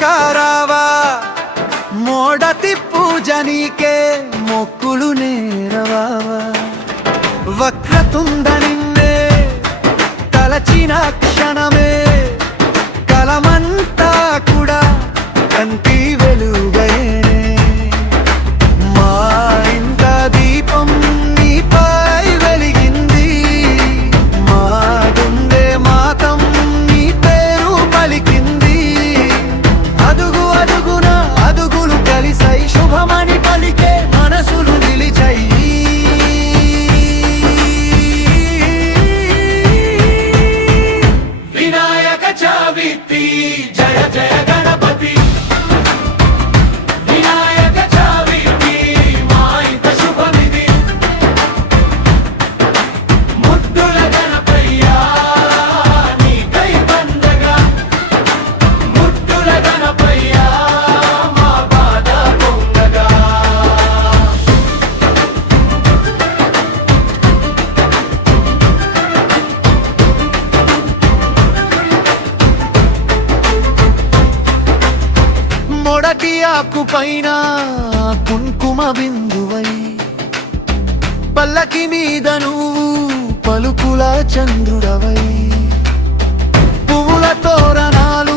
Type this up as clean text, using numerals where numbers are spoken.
కారావా మోడతి పూజనీకే మొక్కులు నేరవావా వక్రతుండ నిన్నే తలచిన క్షణమే కలమంతా కూడా కంటి వెలుగైనే మా ఇంట దీపం నీపై వెలిగింది మా గుండె మాతం నీ పేరు పలికింది అదుగు అదుగున అదుగులు కలిసై శుభమని పలికే మనసులు నిలిచాయి వినాయక చవితి జయ జయ గణపతి వినాయక చవితి మా ఇంట శుభమిది ముద్దుల గణపయ్యా నీకై పండగ ముద్దుల గణపయ్యా మా బాధ పొంగగా మొడటి ఆకు పైన కుంకుమ బిందువై పల్లకి మీద నువ్వు పలుకుల చంద్రుడవై పువ్వుల తోరణాలు